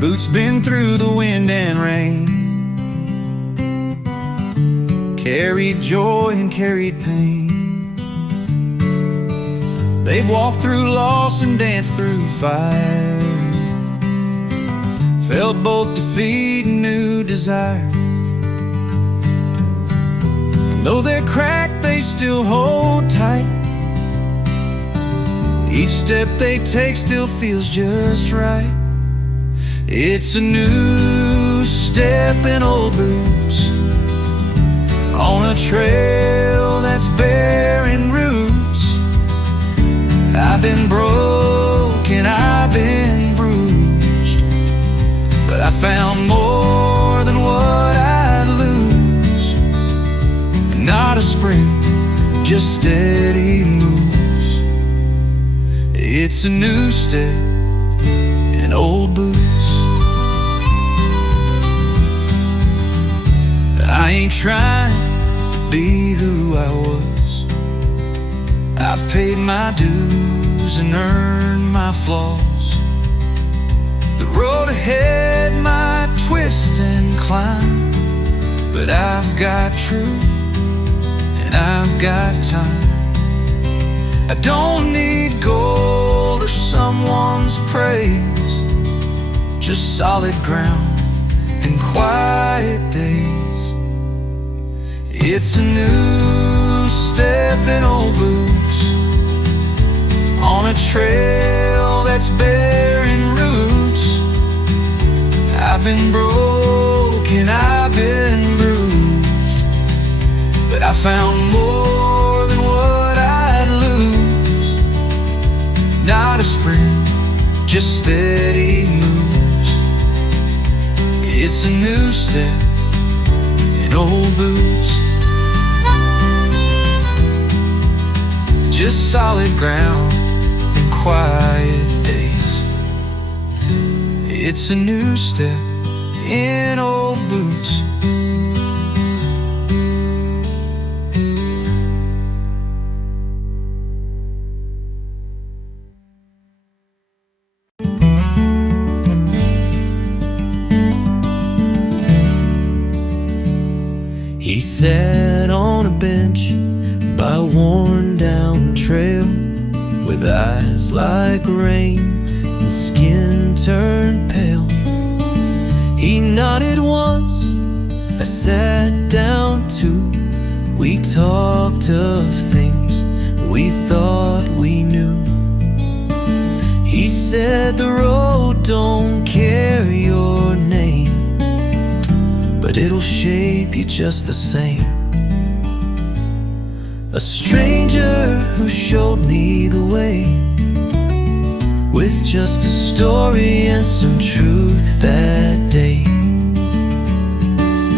boots been through the wind and rain, carried joy and carried pain. They've walked through loss and danced through fire, felt both defeat and new desire. Though they're cracked, they still hold tight. Each step they take still feels just right. It's a new step in old boots, on a trail that's bearing roots. I've been broken, I've been bruised, but I found more than what I'd lose. Not a sprint, just steady moves. It's a new step in old boots. I ain't trying to be who I was. I've paid my dues and earned my flaws. The road ahead might twist and climb, but I've got truth and I've got time. I don't need gold or someone's praise, just solid ground and quiet days. It's a new step in old boots, on a trail that's bearing roots. I've been broken, I've been bruised, but I found more than what I'd lose. Not a sprint, just steady moves. It's a new step in old boots, just solid ground and quiet days. It's a new step in old boots. He sat on a bench by a worn-down trail, with eyes like rain and skin turned pale. He nodded once, I sat down too. We talked of things we thought we knew. He said the road don't carry your name, but it'll shape you just the same. A stranger who showed me the way, with just a story and some truth that day.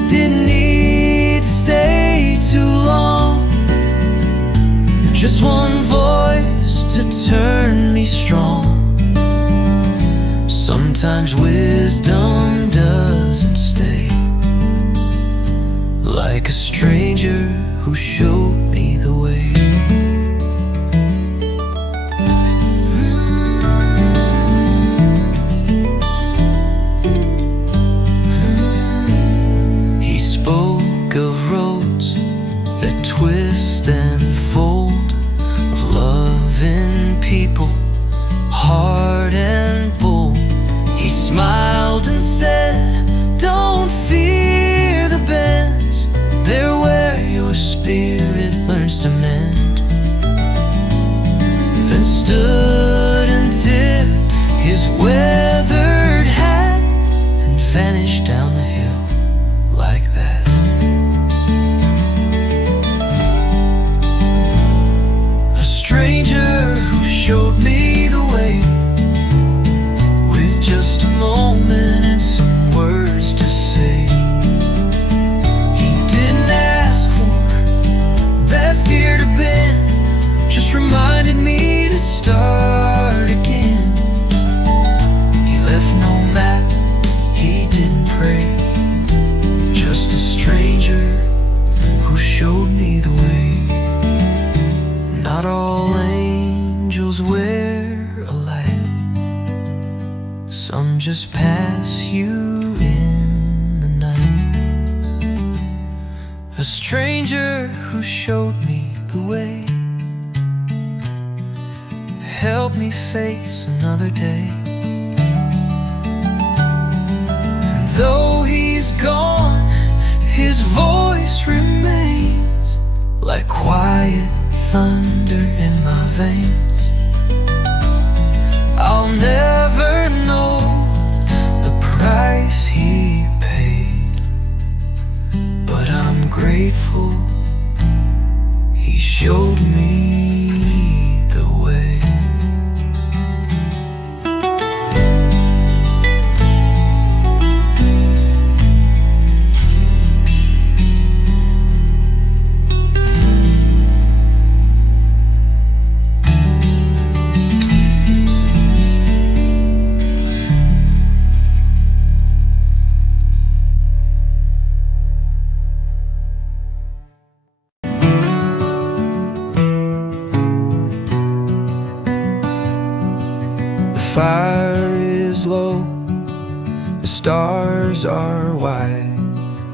Didn't need to stay too long, just one voice to turn me strong. Sometimes wisdom doesn't stay, like a stranger who showed me the way. He spoke of roads that twist and fold, of loving people, hard and bold. He smiled and said, don't fear the bends, they're where your spirit learns to mend. Then stood and tipped his weathered hat and vanished down the hill like that. A stranger who showed me the way, with just a moment and some words to say. Fear to bend, just reminded me to start again. He left no map, he didn't pray, just a stranger who showed me the way. Not all angels wear a light, some just pass you in the night. A stranger who showed me the way, helped me face another day. And though he's gone, his voice remains like quiet thunder in my veins. I'll never know the price he paid, but I'm grateful he showed me the way. The fire is low, the stars are wide,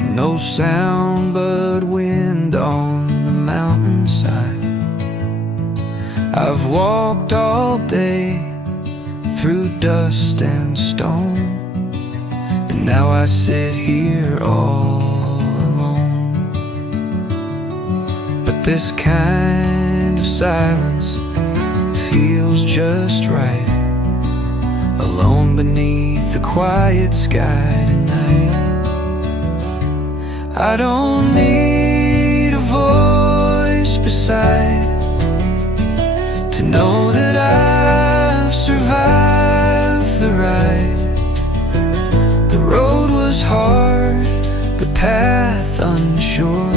no sound but wind on the mountainside. I've walked all day through dust and stone, and now I sit here all alone. But this kind of silence feels just right, alone beneath the quiet sky tonight. I don't need a voice beside to know that I've survived the ride. The road was hard, the path unsure,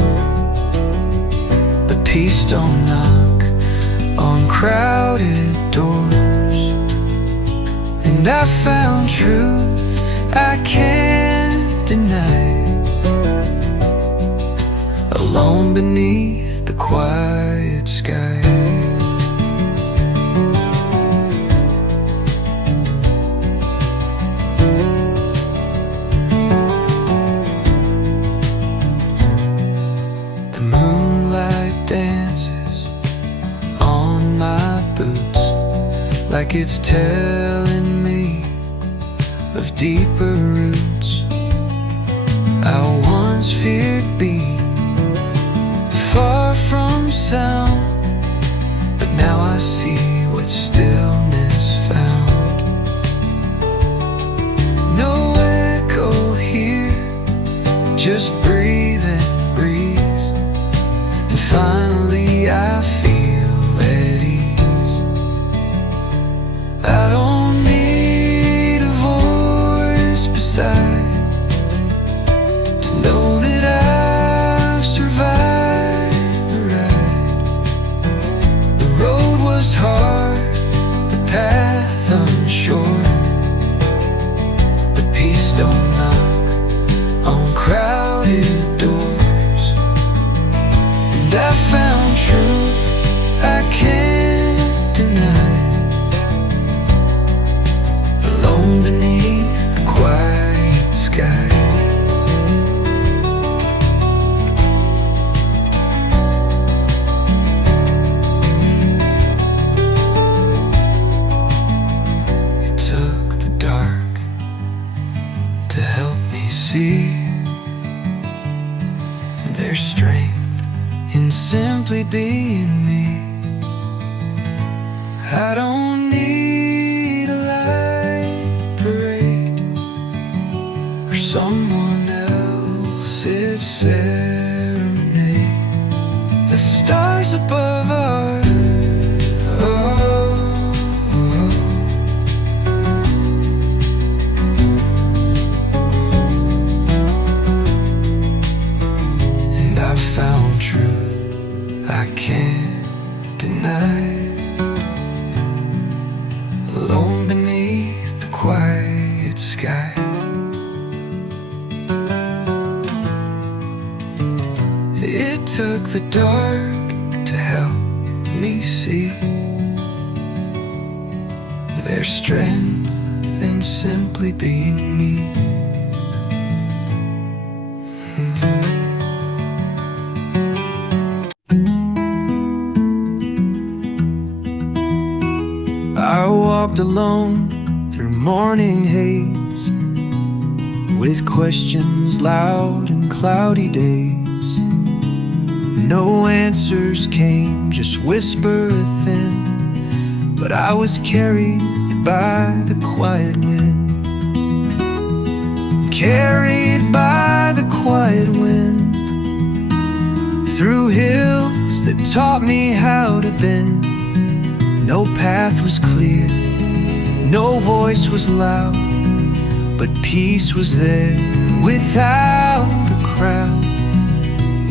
but peace don't knock on crowded doors. And I found truth I can't deny, alone beneath the quiet sky. The moonlight dances on my boots like it's telling me of deeper roots I once feared being far from sound, but now I see what stillness found. No echo here, just breathing breeze, and finally I feel at ease. I don't need a voice beside to know that I've survived the ride. The road was hard, the path unsure, but peace don't knock on crowded doors. And I found truth I can't deny, alone beneath the quiet sky. It took the dark to help me see there's strength in simply being me. I don't need a light parade or someone else's serenade. The stars above are and I found truth I can't deny, alone beneath the quiet sky. It took the dark to help me see there's strength than simply being me. I walked alone through morning haze, with questions loud and cloudy days. No answers came, just whisper thin, but I was carried by the quiet wind. Carried by the quiet wind, through hills that taught me how to bend. No path was clear, no voice was loud, but peace was there without a crowd.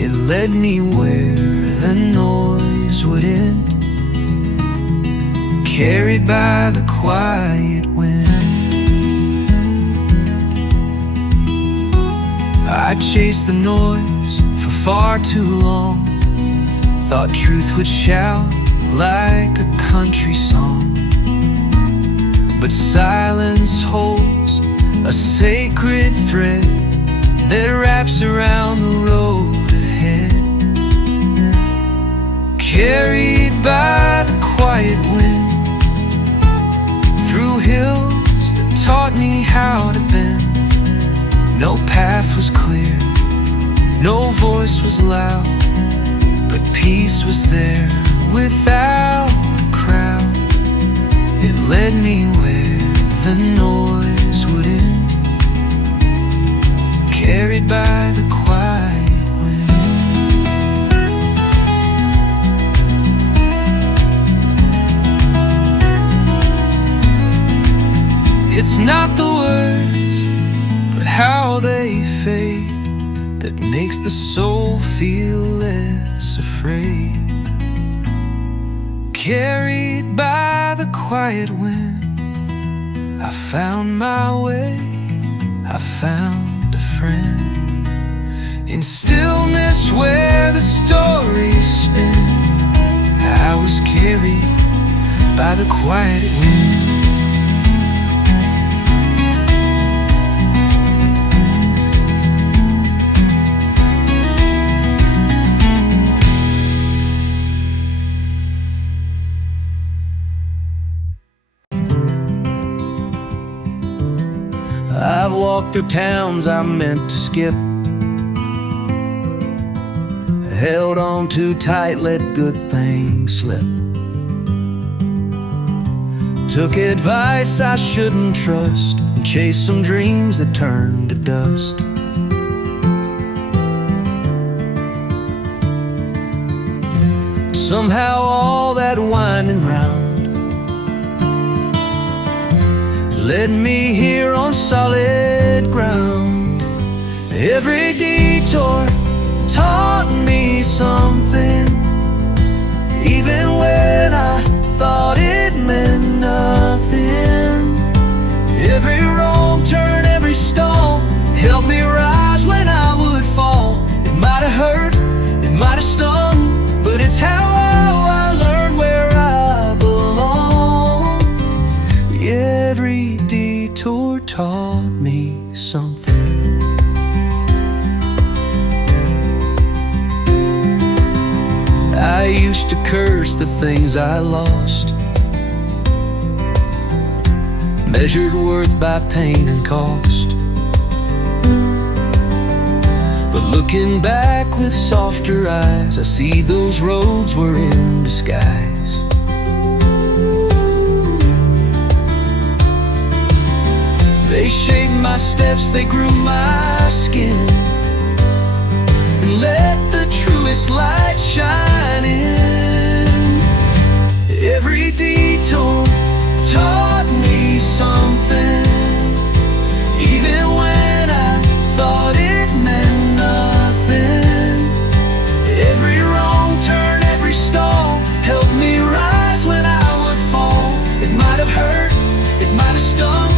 It led me where the noise would end, carried by the quiet wind. I chased the noise for far too long, thought truth would shout like a country song. But silence holds a sacred thread that wraps around the road ahead. Carried by the quiet wind, through hills that taught me how to bend. No path was clear, no voice was loud, but peace was there without a crowd. It led me where the noise would end, carried by the quiet wind. It's not the words, but how they fade, that makes the soul feel less afraid. Carried by the quiet wind, I found my way, I found a friend. In stillness where the stories spin, I was carried by the quiet wind. I've walked through towns I meant to skip, held on too tight, let good things slip. Took advice I shouldn't trust, and chased some dreams that turned to dust. Somehow all that winding round led me here on solid ground. Every detour taught me something, even when I thought it meant nothing. Every wrong turn, every stone helped me rise when I would fall. It might have hurt, it might have stung, but it's how I learned where I belong. Every detour taught me something. I used to curse the things I lost, measured worth by pain and cost. But looking back with softer eyes, I see those roads were in disguise. They shaped my steps, they grew my skin, and let the truest light shine in. Every detour taught me something, even when I thought it meant nothing. Every wrong turn, every stall helped me rise when I would fall. It might have hurt, it might have stung,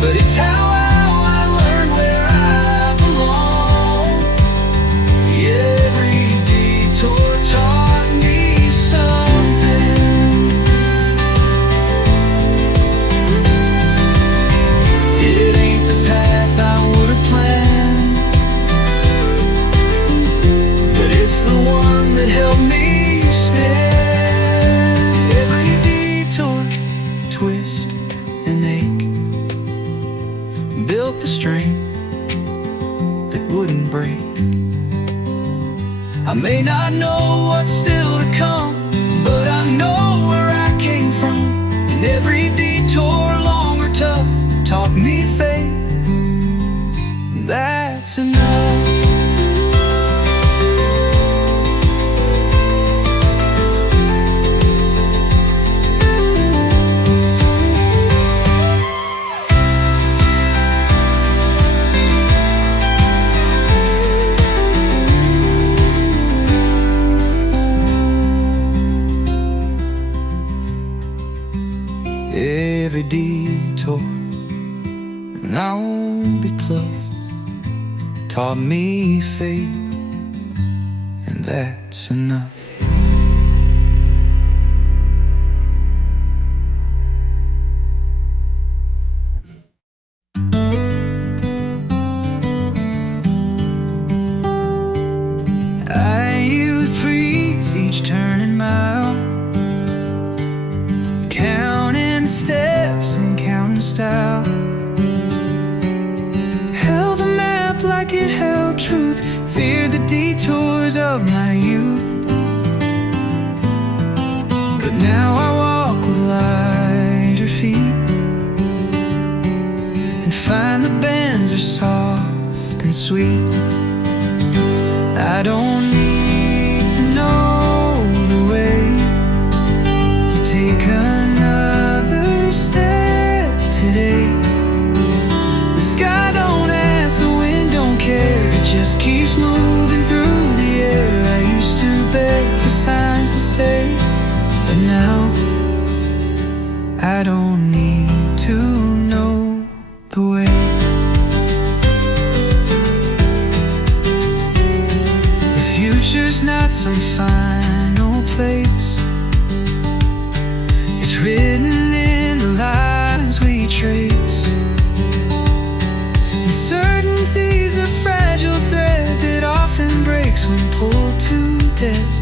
but it's how I learned where I belong. Every detour taught me something. every detour, and I won't be tough. Taught me faith, and that's enough. I use breeze each turning mile, counting steps and counting style. Held the map like it held truth, feared the detours of my youth. But now I walk with lighter feet, and find the bends are soft and sweet. I don't need to know the way to take another step today. The sky don't ask, the wind don't care, it just keeps moving through the air. I used to beg for signs to stay, but now I don't need to know the way. The future's not some final place, it's written in the lines we trace. Uncertainty's a fragile thread that often breaks when pulled to death.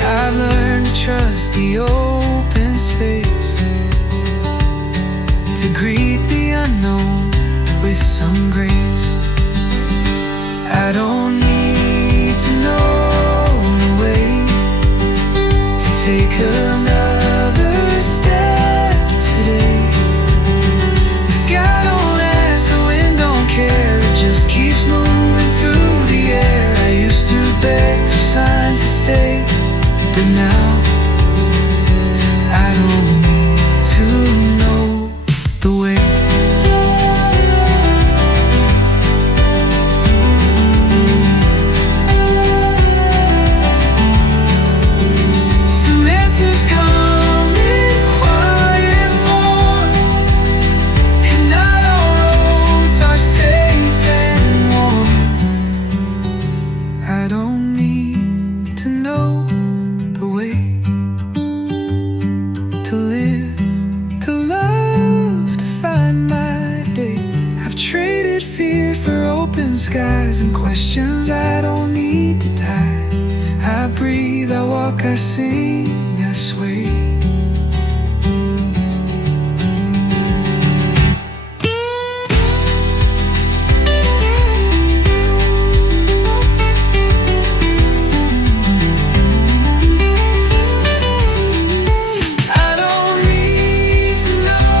I've learned to trust the open space, to greet the unknown with some grace. I don't need to know the way to take another step today. The sky don't ask, the wind don't care, it just keeps moving through the air. I used to beg for signs to stay, but now I don't need to know the way. Some answers come in quiet form, and not all roads are safe and warm. I don't need to know the way to live, to love, to find my day. I've traded fear for open skies and questions I don't need to tie. I breathe, I walk, I sing, I sway. I don't need to know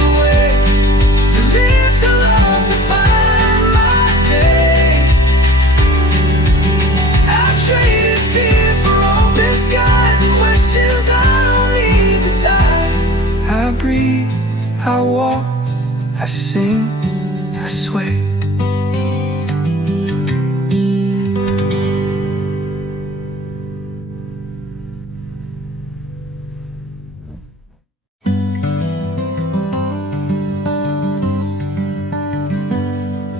the way to live, to love, to find my day. I've traded fear for open skies and questions I don't need to tie. I breathe, I walk, I sing, I sway.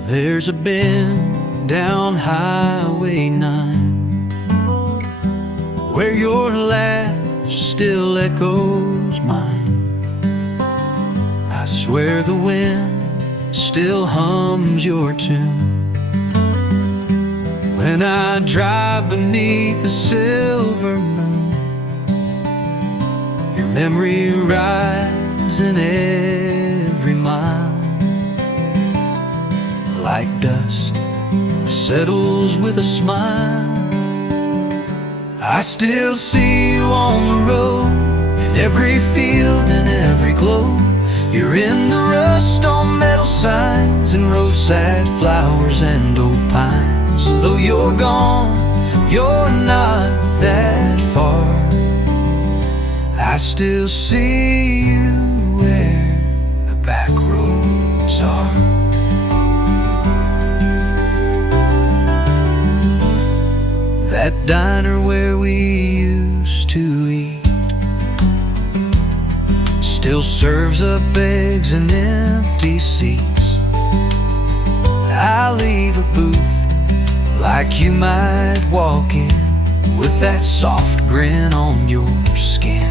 There's a bend down Highway 9 where your laugh still echoes mine. I swear the wind still hums your tune when I drive beneath the silver moon. Your memory rides in every mile, like dust settles with a smile. I still see you on the road, in every field and every glow. You're in the rust on metal signs and roadside flowers and old pines. Though you're gone, you're not that far. I still see you where the back roads are. That diner where we used to eat, still serves up eggs and empty seats. I leave a booth like you might walk in, with that soft grin on your skin.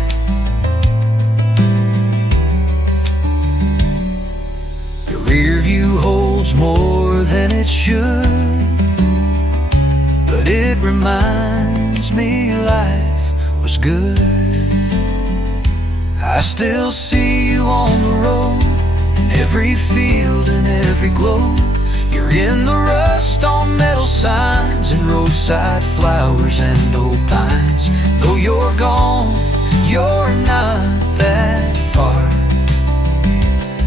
The rear view holds more than it should, but it reminds me life was good. I still see you on the road, in every field and every globe. You're in the rust on metal signs and roadside flowers and old pines. Though you're gone, you're not that far.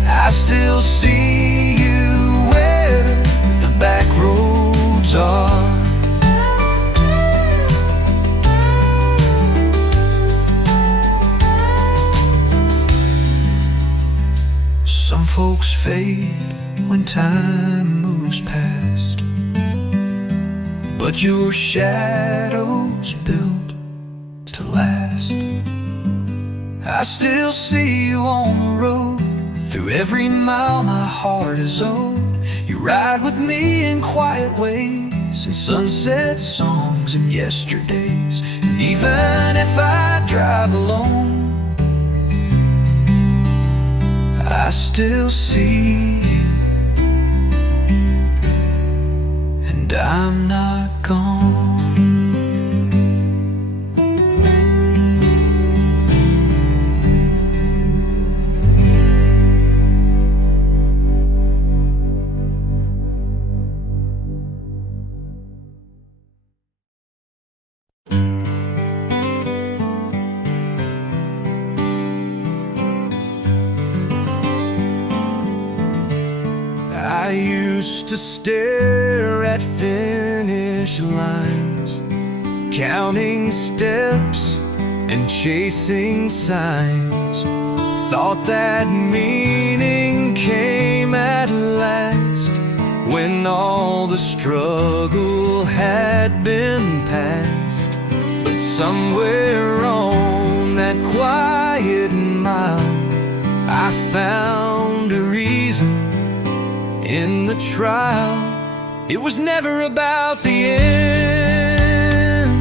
I still see you where the back roads are. Some folks fade when time moves past, but your shadow's built to last. I still see you on the road, through every mile my heart is owed. You ride with me in quiet ways, in sunset songs and yesterdays. And even if I drive alone, I still see you, and I'm not gone. I used to stare at finish lines, counting steps and chasing signs. Thought that meaning came at last, when all the struggle had been past. But somewhere on that quiet mile, I found a reason in the trial. It was never about the end,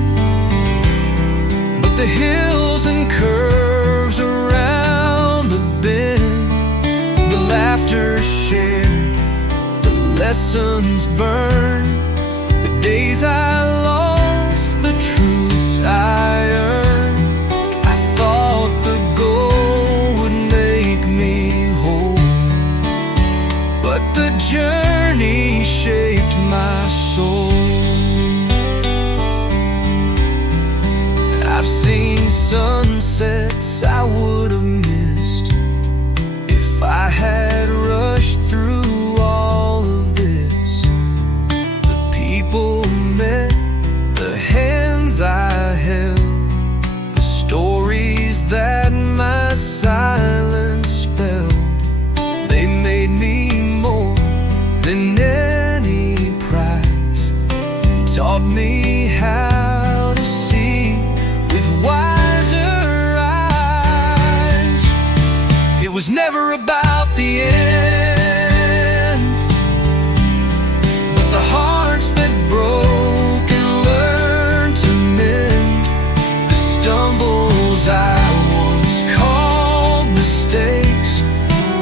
but the hills and curves around the bend, the laughter shared, the lessons burned, the days I lost, the truths I earned. I thought the goal would make me whole, but the journey shaped my soul. I've seen sunsets I would have missed if I had rushed through all of this. The people met, the hands I held, the stories that my silence spelled. They made me more than any prize, and taught me how to see with wiser eyes. It was never about the end, but the hearts that broke and learned to mend. The stumbles I once called mistakes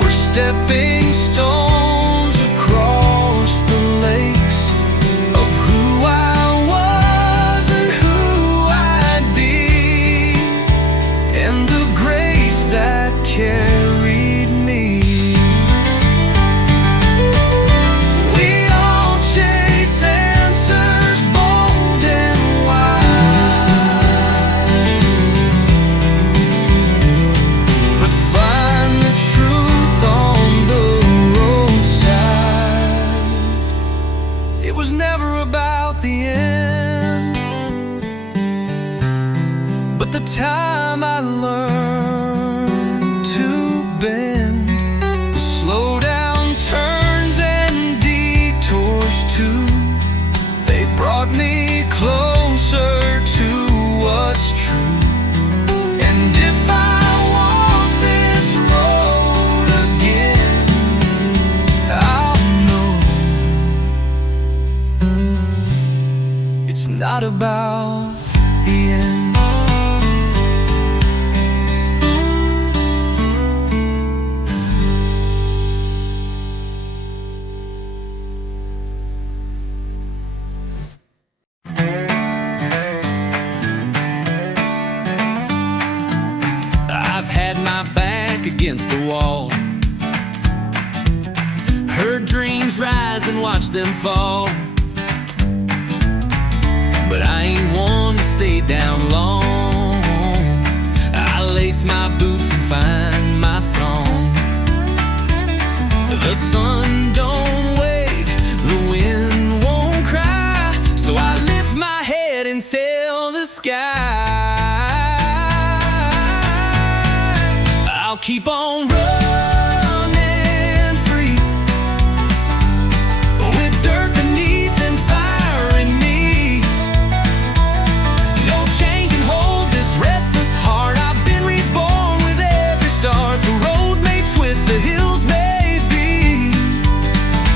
were stepping stones across the lakes of who I was and who I'd be, and the grace that carried me. We all chase answers bold and wide, but find the truth on the roadside. It was never about the end, but the time I learned to bend, the slow down turns and detours too. They brought me closer to what's true. And if I walk this road thought about the end. I've had my back against the wall, heard dreams rise and watched them fall, but I ain't one to stay down long. I lace my boots and find my song. The sun don't wait, the wind won't cry, so I lift my head and tell the sky I'll keep on running free, with dirt beneath and fire in me. No chain can hold this restless heart. I've been reborn with every start. The road may twist, the hills may be,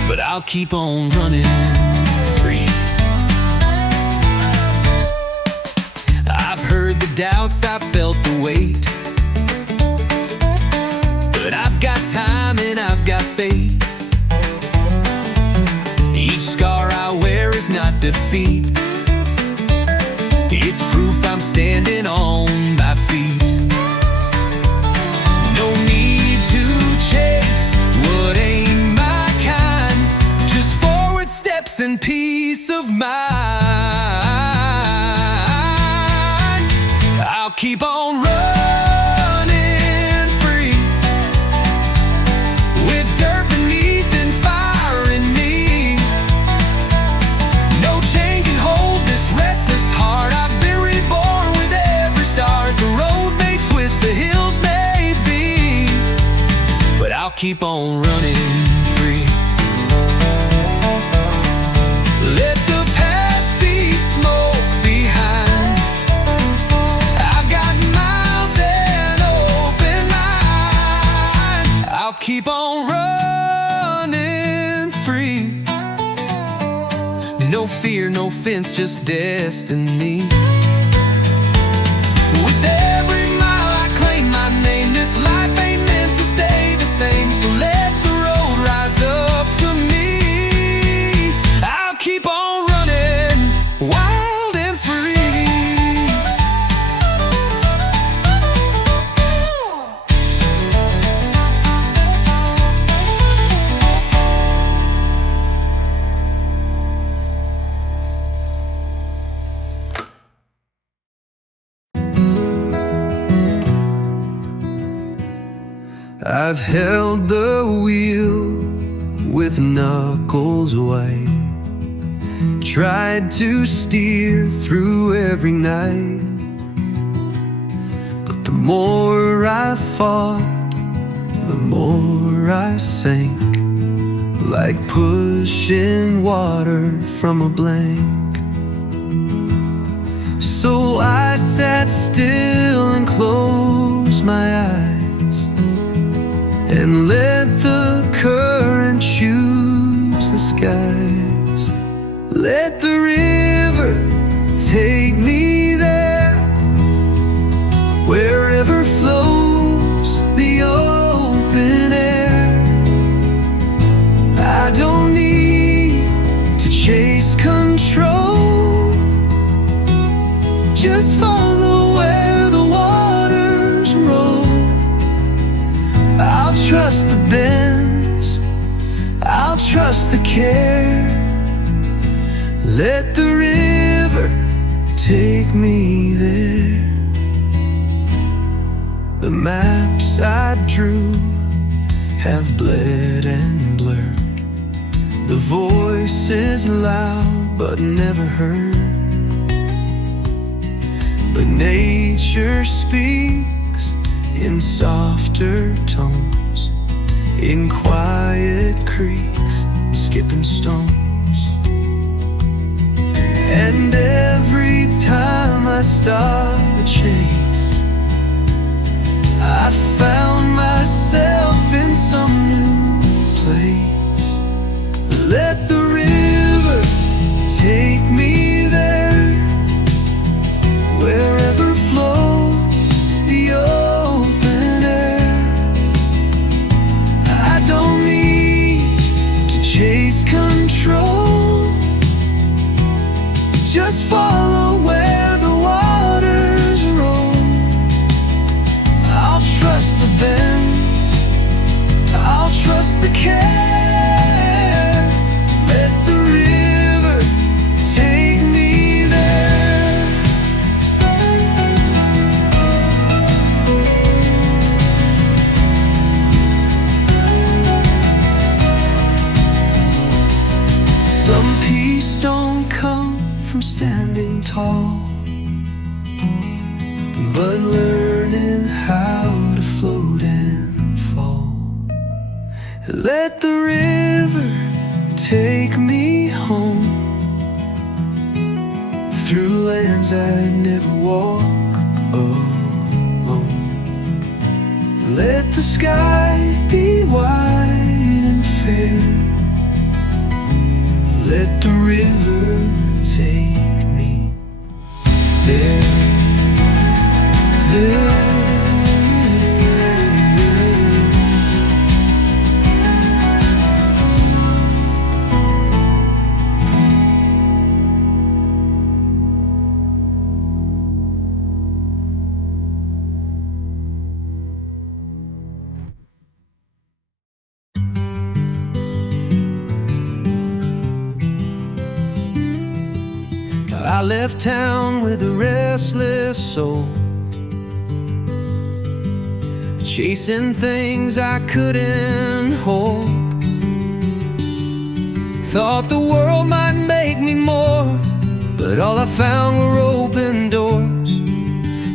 but I'll keep on running free. I've heard the doubts, I've felt the weight, but I've got time and I've got faith. Each scar I wear is not defeat, it's proof I'm standing on my feet. No need to chase what ain't my kind, just forward steps and peace of mind. I'll keep on running free, with dirt beneath and fire in me. No chain can hold this restless heart. I've been reborn with every start. The road may twist, the hills may be, but I'll keep on running free. Let the past be smoke behind. I've got miles and open mind. I'll keep on running free. No fear, no fence, just destiny. With every mile I claim my name. This life ain't meant to stay the same, so let the road rise up to me. I'll keep on running, wild and free. I've held the wheel with knuckles white, tried to steer through every night, but the more I fought, the more I sank, like pushing water from a blank. So I sat still and closed my eyes and let the current choose the skies. Let the river take me there, wherever flows the open air. I don't need to chase control, just follow where the waters roll. I'll trust the bends, I'll trust the care. Let the river take me there. The maps I drew have bled and blurred, the voices loud but never heard. But nature speaks in softer tones, in quiet creeks and skipping stones. And every time I stop the chase, I found myself in some new place. Let the river take me there, call, but learning how to float and fall. Let the river take me home, through lands I'd never walk alone. Let the sky be wide and fair, let the river take me there, there. I left town with a restless soul, chasing things I couldn't hold. Thought the world might make me more, but all I found were open doors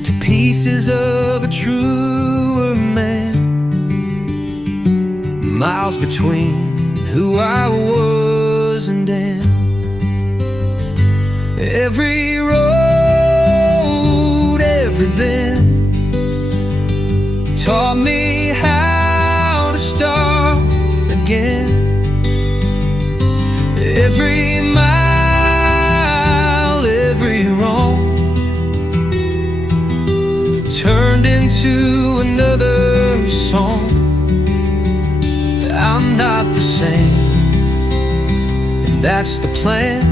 to pieces of a truer man. Miles between who I was and am. Every road, every bend taught me how to start again. Every mile, every wrong turned into another song. I'm not the same, and that's the plan.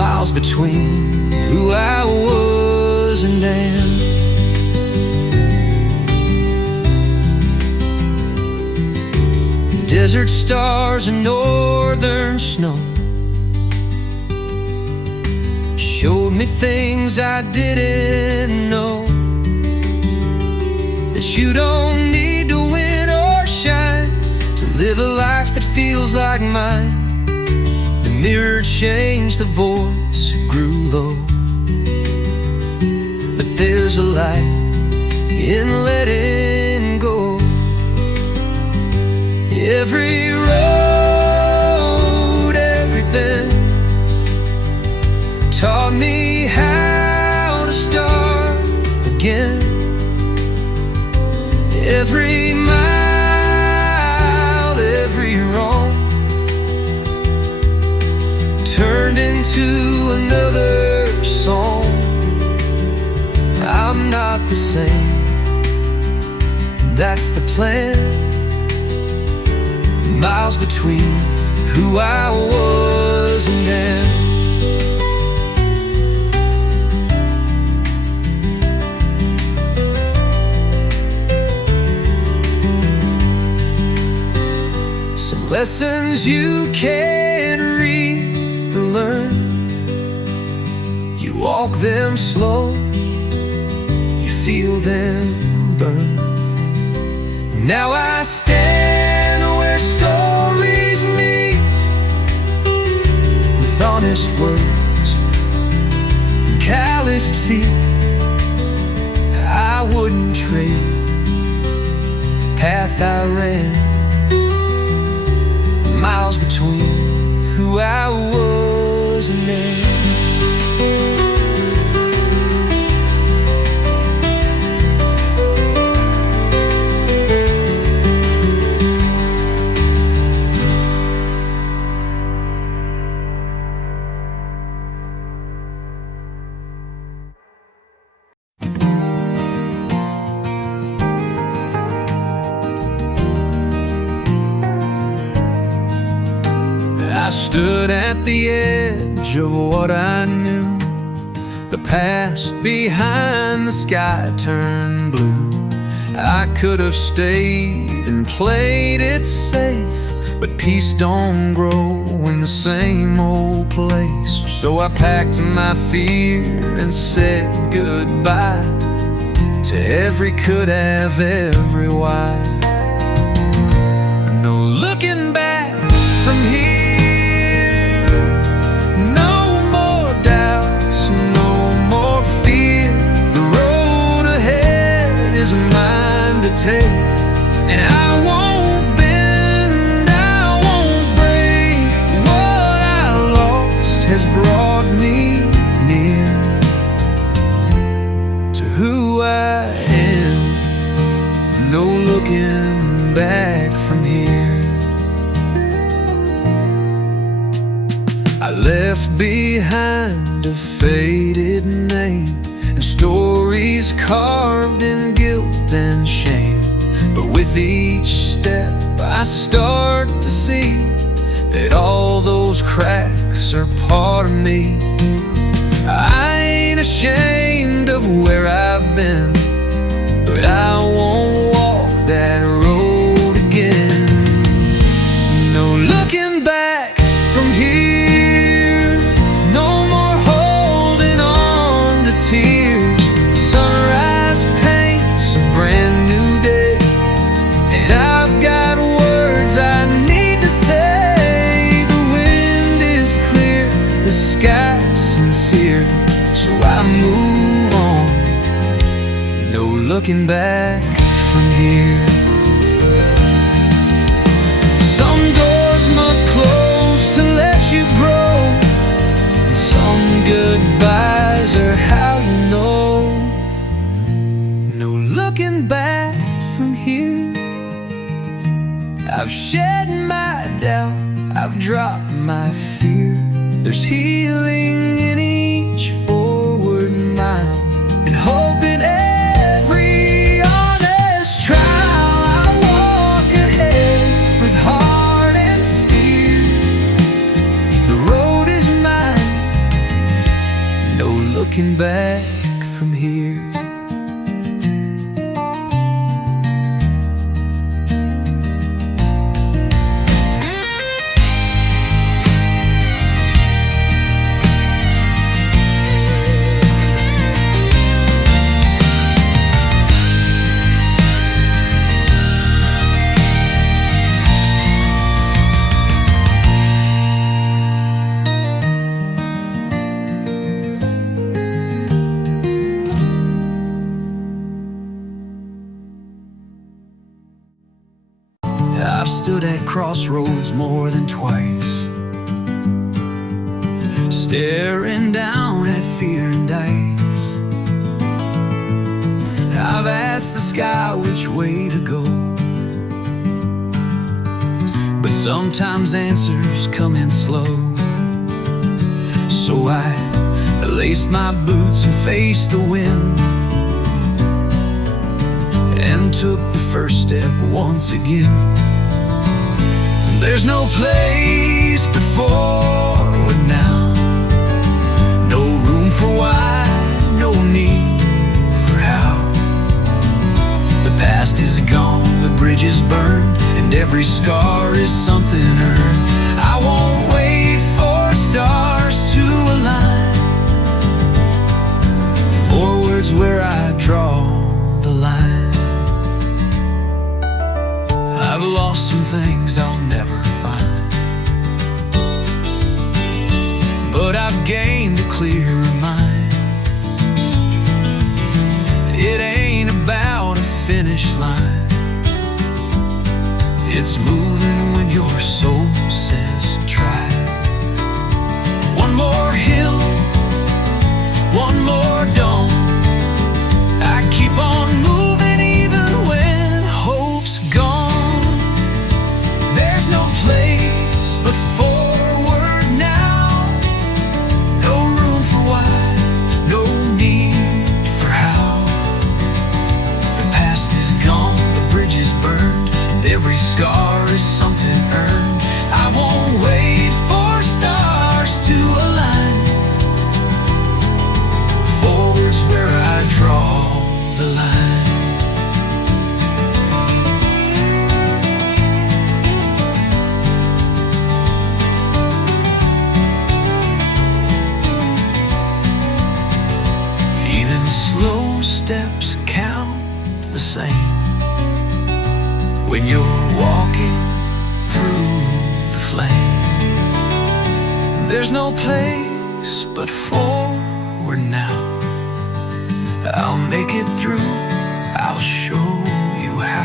Miles between who I was and am. Desert stars and northern snow showed me things I didn't know. That you don't need to win or shine to live a life that feels like mine. The mirror changed, the voice grew low, but there's a light in letting go. Every road, every bend taught me how to start again. Every mile, every wrong turned into another song. I'm not the same, and that's the plan. Miles between who I was and am. Some lessons you can't read or learn, you walk them slow, you feel them burn. Now I stand where stories meet, with honest words and calloused feet. I wouldn't trade the path I ran. Miles between who I was and am. I stood at the edge of what I knew. The past behind the sky turned blue. I could have stayed and played it safe, but peace don't grow in the same old place. So I packed my fear and said goodbye to every could have, every why. No looking back from here, no more take, and I won't bend, I won't break. What I lost has brought me near to who I am. No looking back from here. I left behind a faded name and stories carved in guilt and shame. But with each step I start to see that all those cracks are part of me. I ain't ashamed of where I've been, but I won't walk that road again. No looking back from here, no more holding on to tears. Sunrise paints a brand new day, and I've got words I need to say. The wind is clear, the sky's sincere, so I move on. No looking back from here. Some doors must close to let you grow, and some goodbyes are how you know. No looking back from here. I've shed my doubt, I've dropped my fear. There's healing in each forward mile, and hope in every honest trial. I walk ahead with heart and steer. The road is mine, no looking back from here. I've stood at crossroads more than twice, staring down at fear and dice. I've asked the sky which way to go, but sometimes answers come in slow. So I laced my boots and faced the wind, and took the first step once again. There's no place but forward now, no room for why, no need for how. The past is gone, the bridge is burned, and every scar is something earned. I won't wait for stars to align. Forward's where I draw the line. I've lost some things I'll never find, but I've gained a clearer mind. It ain't about a finish line, it's moving when your soul says try. One more hill, one more dawn. I keep on moving even when hope's gone. There's no place but forward now, no room for why, no need for how. The past is gone, the bridge is burned, and every scar is something earned. I won't wait for stars to align. Forward's where I draw the line. Steps count the same when you're walking through the flame. There's no place but forward now. I'll make it through, I'll show you how.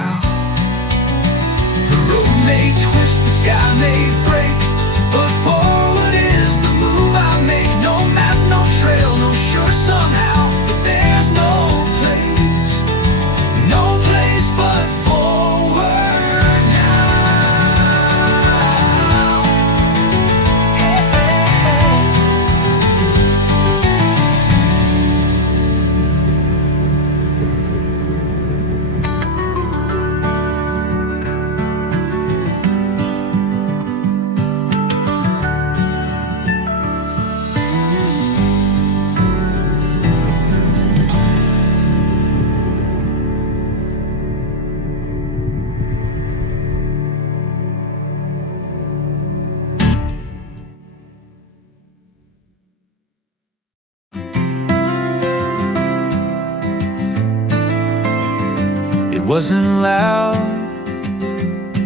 wasn't loud,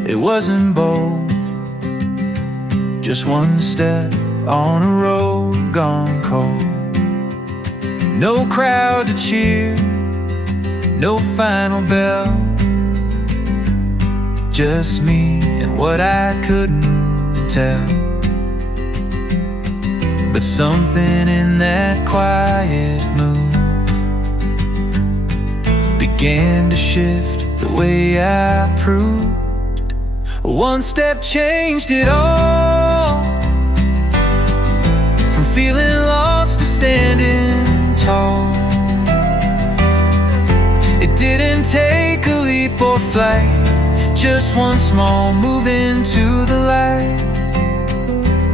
it wasn't bold, just one step on a road gone cold. No crowd to cheer, no final bell, just me and what I couldn't tell. But something in that quiet move began to shift the way I proved. One step changed it all, from feeling lost to standing tall. It didn't take a leap or flight, just one small move into the light.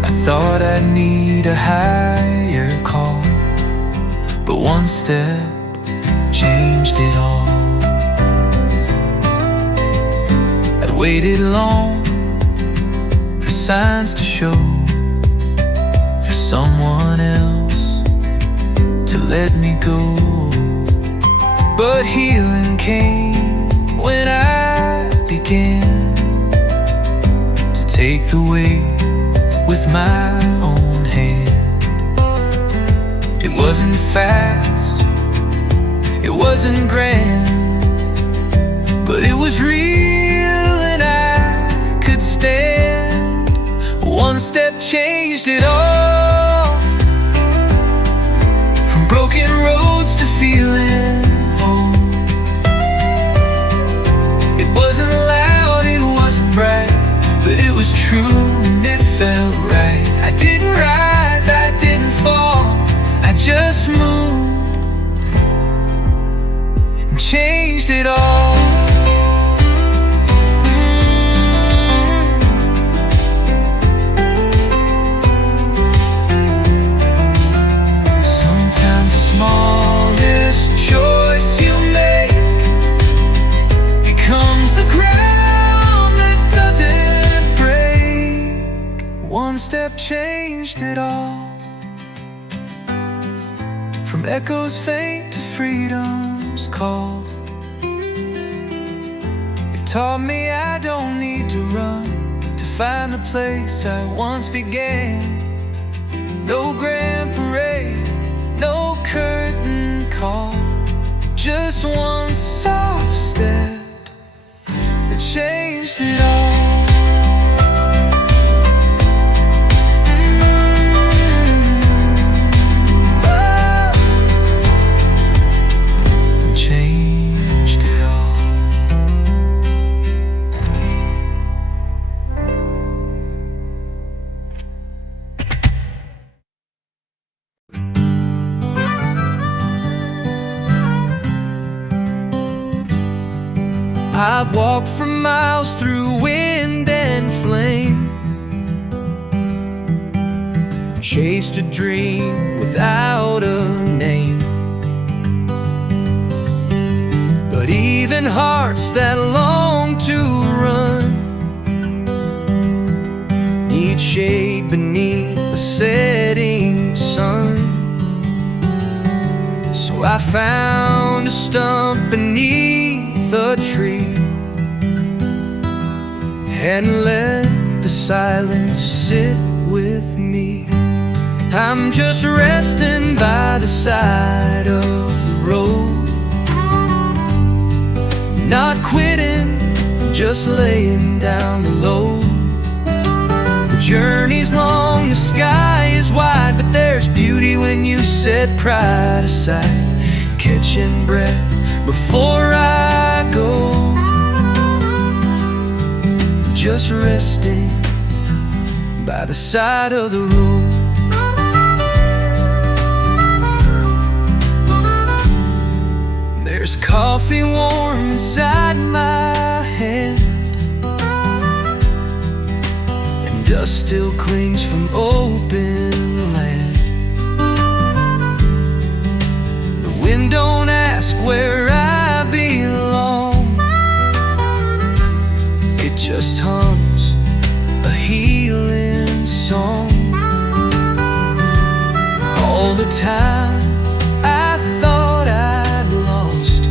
I thought I'd need a higher call, but one step changed it all. I'd waited long for signs to show, for someone else to let me go. But healing came when I began to take the weight with my own hand. It wasn't fast, it wasn't grand, but it was real and I could stand. One step changed it all, from broken roads to feeling home. It wasn't loud, it wasn't bright, but it was true and it felt right. I didn't rise, I didn't fall, I just moved and changed it all. Sometimes the smallest choice you make becomes the ground that doesn't break. One step changed it all, from echoes faint to freedom's call. It taught me I don't need to run to find the place I once began. No grand parade, no curtain call, just one soft step that changed it all. Changed it all. I've walked for miles through wind and flame, chased a dream without a name. But even hearts that long to run need shade beneath the setting sun. So I found a stump beneath a tree and let the silence sit with me. I'm just resting by the side of the road, not quitting, just laying down the load. The journey's long, the sky is wide, but there's beauty when you set pride aside, catching breath before I go. Just resting by the side of the road. There's coffee warm inside my hand, and dust still clings from open land. The wind don't ask where I belong, it just hums a healing song. All the time I thought I'd lost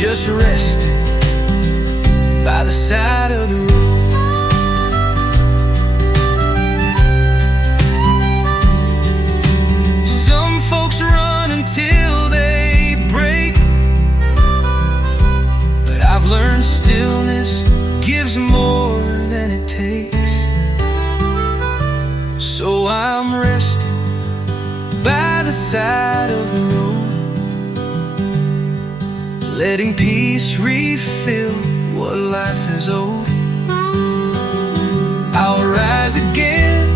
just resting by the side of the road. Some folks run until they break, but I've learned stillness gives more than it takes. So I'm resting by the side of the road, letting peace refill what life has owed. I'll rise again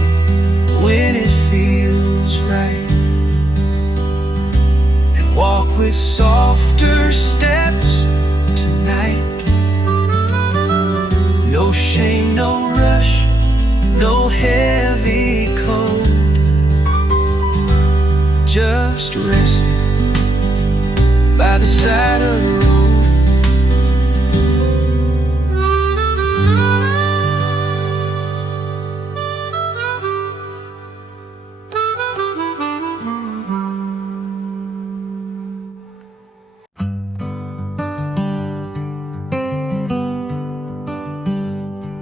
when it feels right, and walk with softer steps tonight. No shame, no rush, no heavy cold, just resting by the side of the road.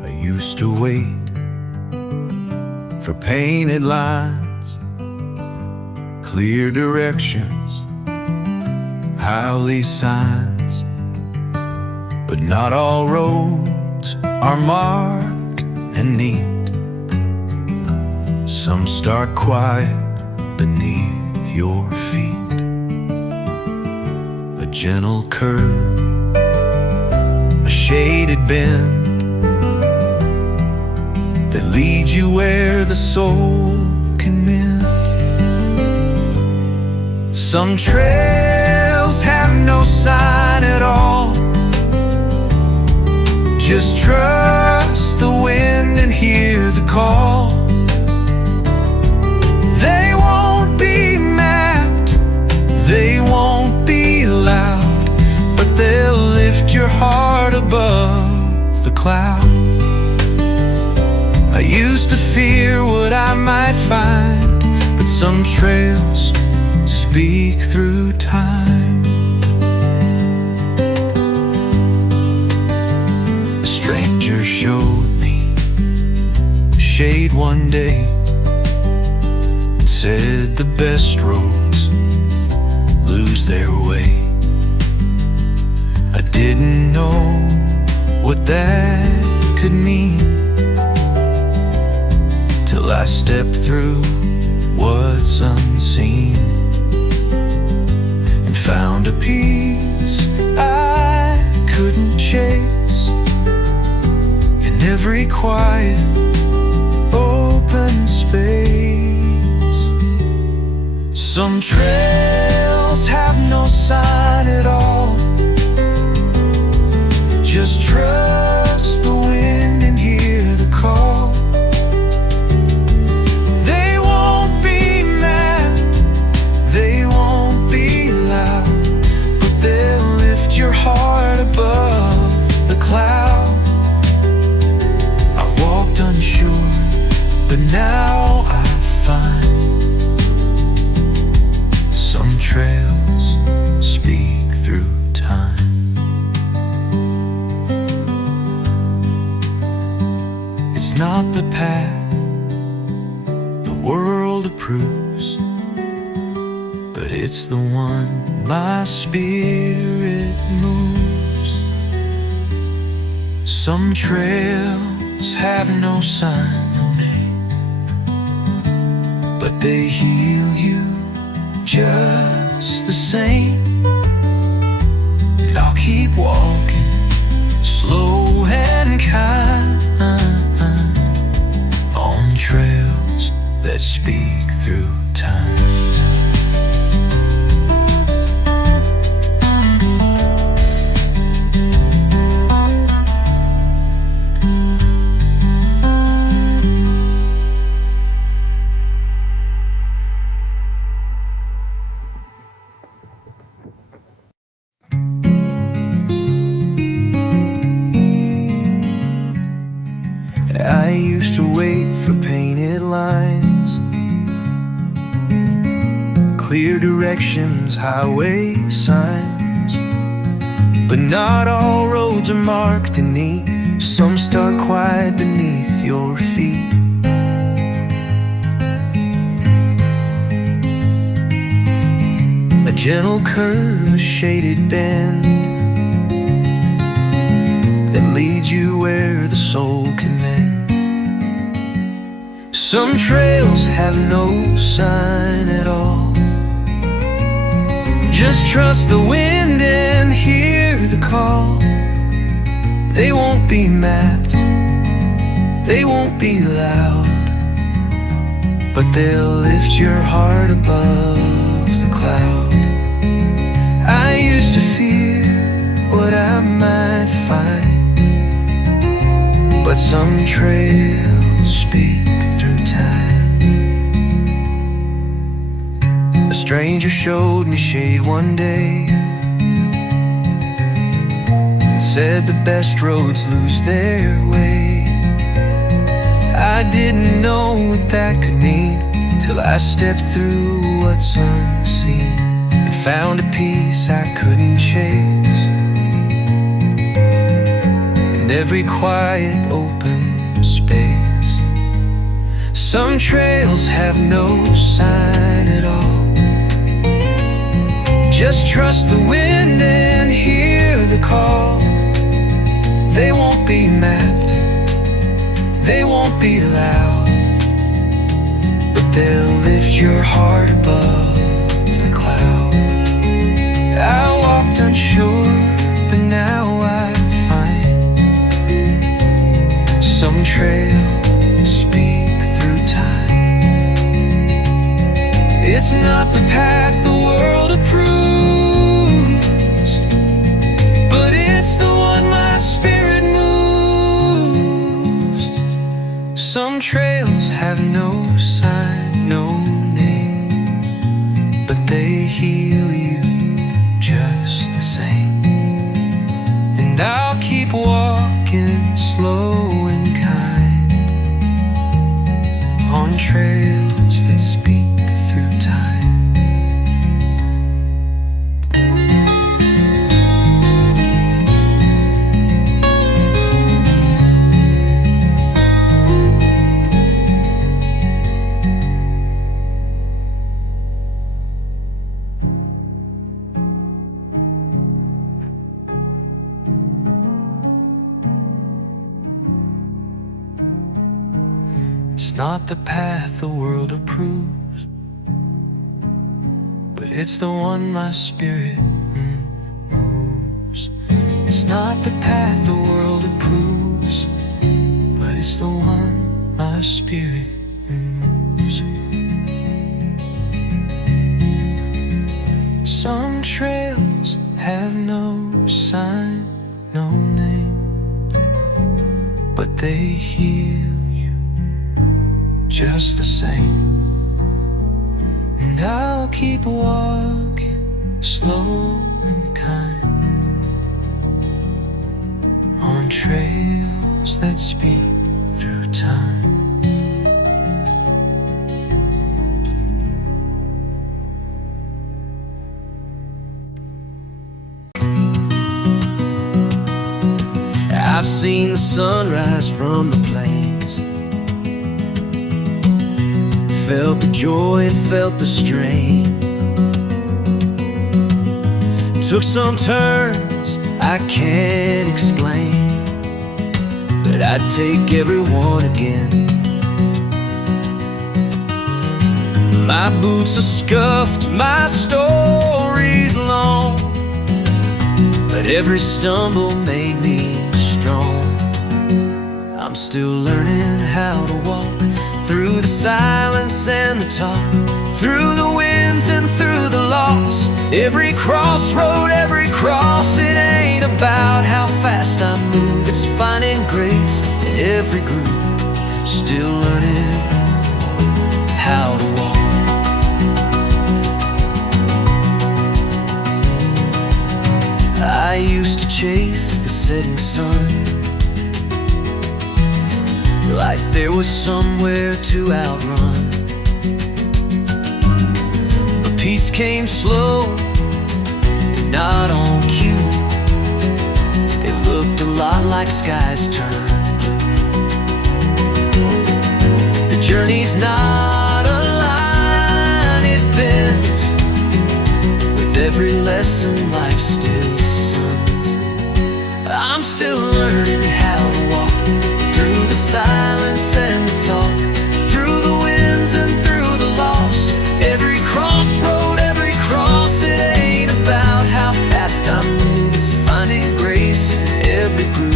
I used to wait for painted lines, clear directions, highway signs. But not all roads are marked and neat. Some start quiet beneath your feet. A gentle curve, a shaded bend that leads you where the soul can mend. Some trails have no sign at all. Just trust the wind and hear the call. They won't be mapped, they won't be loud, but they'll lift your heart above the cloud. I used to fear what I might find, but some trails speak through time. A stranger showed me shade one day and said the best roads lose their way. I didn't know what that could mean till I stepped through what's unseen and found a peace I couldn't chase in every quiet open space. Some trails have no sign at all. Just trust the wind and hear the call. Your heart above the cloud. I walked unsure, but now I find some trails speak through time. It's not the path the world approves, but it's the one my spirit moves. Some trails have no sign, no name, but they heal you just the same. And I'll keep walking, slow and kind, on trails that speak through time. I used to wait for painted lines, clear directions, highway signs. But not all roads are marked and neat. Some start quiet beneath your feet. A gentle curve, a shaded bend that leads you where the soul can mend. Some trails have no sign at all. Just trust the wind and hear the call. They won't be mapped, they won't be loud, but they'll lift your heart above the cloud. I used to fear what I might find, but some trails speak through time. A stranger showed me shade one day, said the best roads lose their way. I didn't know what that could mean till I stepped through what's unseen and found a peace I couldn't chase. In every quiet open space, some trails have no sign at all. Just trust the wind and hear the call. They won't be mapped, they won't be loud, but they'll lift your heart above the cloud. I walked unsure, but now I find some trails speak through time. It's not the path the world approves, but it's the one my spirit moves. Some trails have no sign, no name, but they heal you just the same. And I'll keep walking slow and kind on trails that speak through time. It's not the path the world approves, but it's the one my spirit moves. It's not the path the world approves, but it's the one my spirit moves. Some trails have no sign, no name, but they heal just the same. And I'll keep walking slow and kind on trails that speak through time. I've seen the sunrise from the plains, felt the joy and felt the strain. Took some turns I can't explain, but I'd take everyone again. My boots are scuffed, my story's long, but every stumble made me strong. I'm still learning how to walk through the silence and the talk, through the winds and through the loss. Every crossroad, every cross, it ain't about how fast I move, it's finding grace in every groove. Still learning how to walk. I used to chase the setting sun like there was somewhere to outrun. But peace came slow, not on cue. like skies turn. The journey's not a line, it bends with every lesson life still sends. I'm still learning how to walk through the silence and the talk, through the winds and through the loss. Every crossroad, every cross, it ain't about how fast I move, it's finding grace in every groove.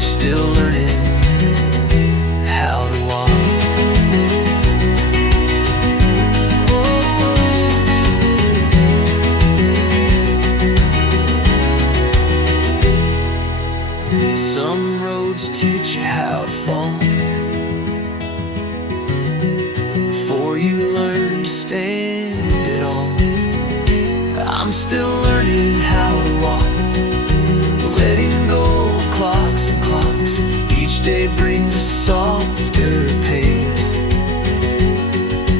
Still learning how to walk. Some roads teach you how to fall before you learn to stand at all. I'm still learning how to walk, letting go of clocks and clocks. Each day brings a softer pace.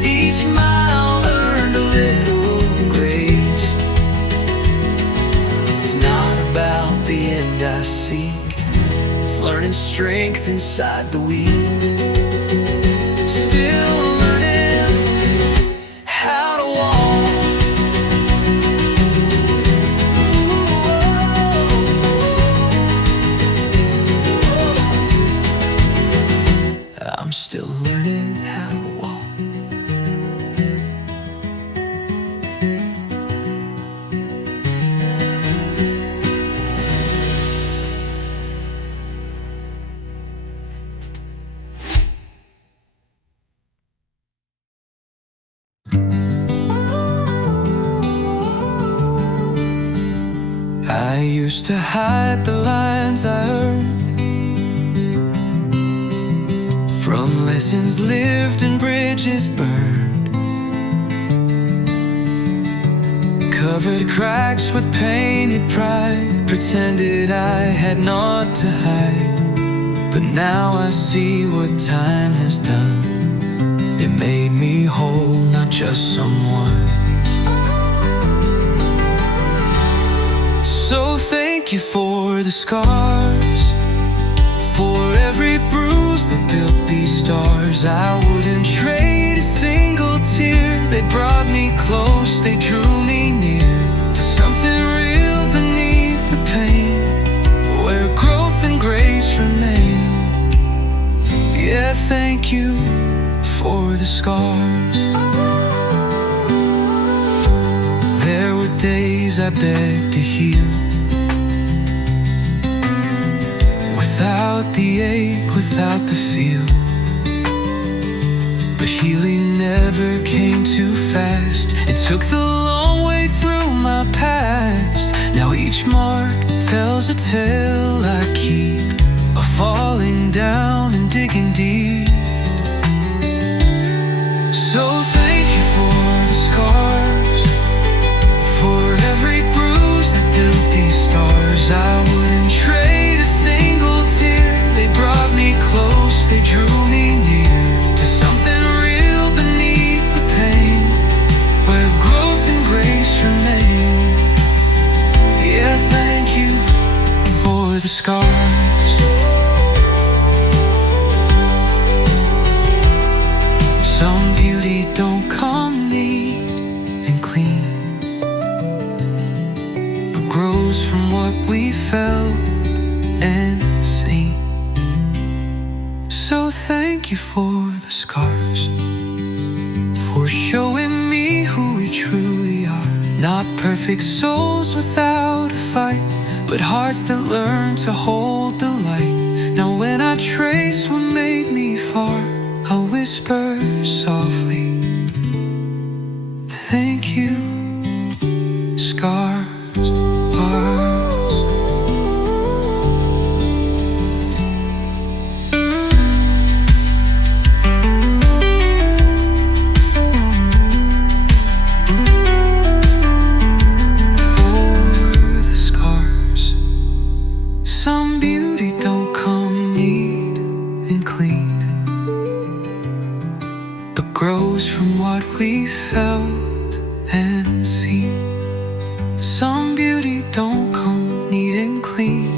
Each mile earned a little grace. It's not about the end I seek, it's learning strength inside the wheel. Still learning how to walk. I'm still learning how to walk. I used to hide the lines I heard from lessons lived and bridges burned. Covered cracks with painted pride, pretended I had naught to hide. But now I see what time has done. It made me whole, not just someone. So thank you for the scars, for every bruise that built these stars. I wouldn't trade a single tear. They brought me close, they drew me near to something real beneath the pain, where growth and grace remain. Yeah, thank you for the scars. There were days I begged to heal, without the ache, without the feel. But healing never came too fast. It took the long way through my past. Now each mark tells a tale I keep, of falling down and digging deep. So thank you for the scars, for every bruise that built these stars. I wouldn't trade a single tear. They brought me close, they drew me near to something real beneath the pain, where growth and grace remain. Yeah, thank you for the scars. Some beauty don't come neat and clean, but grows from what we felt and seen. So thank you for the scars, for showing me who we truly are. Not perfect souls without a fight, but hearts that learn to hold the light. Now when I trace what made me far, I'll whisper softly, thank you, scars. Grows from what we felt and seen. Some beauty don't come neat and clean.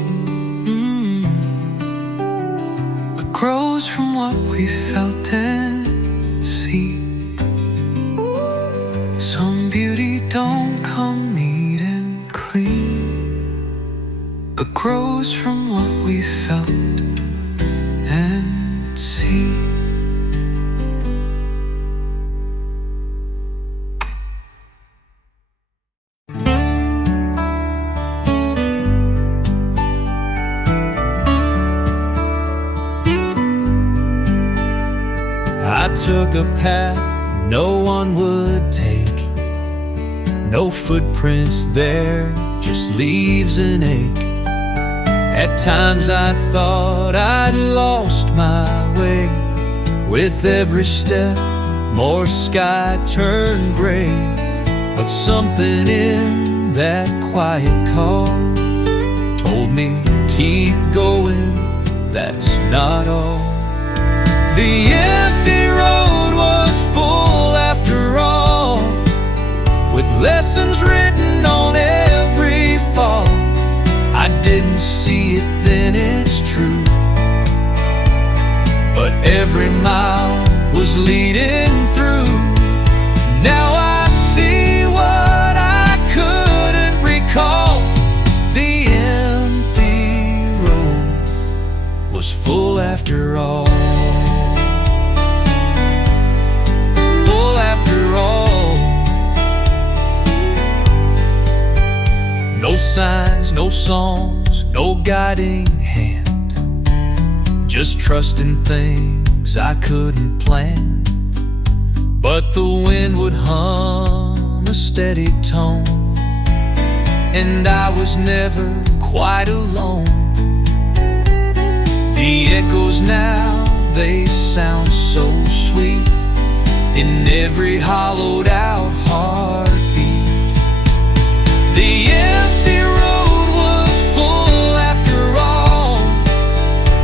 what we felt and see. Some beauty don't come neat and clean, but grows from what we felt and see. I took a path no one would take. No footprints there, just leaves and ache. At times I thought I'd lost my way. With every step, more sky turned gray. But something in that quiet call told me, keep going, that's not all. The empty road was full after all, with lessons written on every fall. I didn't see it then, it's true, but every mile was leading through. Now I see what I couldn't recall. The empty road was full after all. No signs, no songs, no guiding hand, just trusting things I couldn't plan. But the wind would hum a steady tone, and I was never quite alone. The echoes now, they sound so sweet in every hollowed out heartbeat. The empty road was full after all,